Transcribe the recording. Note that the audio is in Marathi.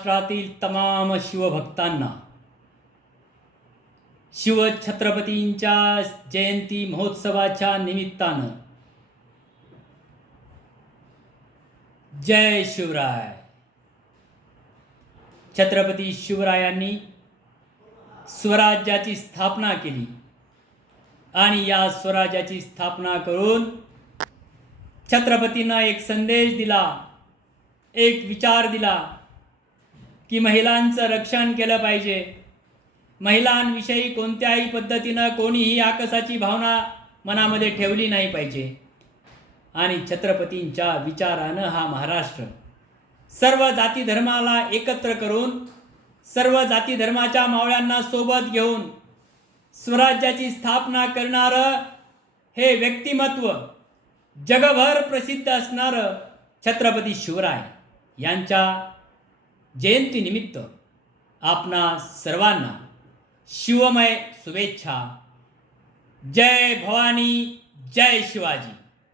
महाराष्ट्रातील तमाम शिवभक्तांना शिवछत्रपतींच्या जयंती महोत्सवाच्या निमित्तानं जय शिवराय. छत्रपती शिवरायांनी स्वराज्याची स्थापना केली आणि या स्वराज्याची स्थापना करून छत्रपतींना एक संदेश दिला, एक विचार दिला की महिलांचं रक्षण केलं पाहिजे. महिलांविषयी कोणत्याही पद्धतीनं कोणीही आकसाची भावना मनामध्ये ठेवली नाही पाहिजे. आणि छत्रपतींच्या विचारानं हा महाराष्ट्र सर्व जाती धर्माला एकत्र करून सर्व जाती धर्माच्या मावळ्यांना सोबत घेऊन स्वराज्याची स्थापना करणारं हे व्यक्तिमत्व, जगभर प्रसिद्ध असणारं छत्रपती शिवराय यांच्या जयंतीनिमित्त आपणा सर्वांना शिवमय शुभेच्छा. जय भवानी, जय शिवाजी.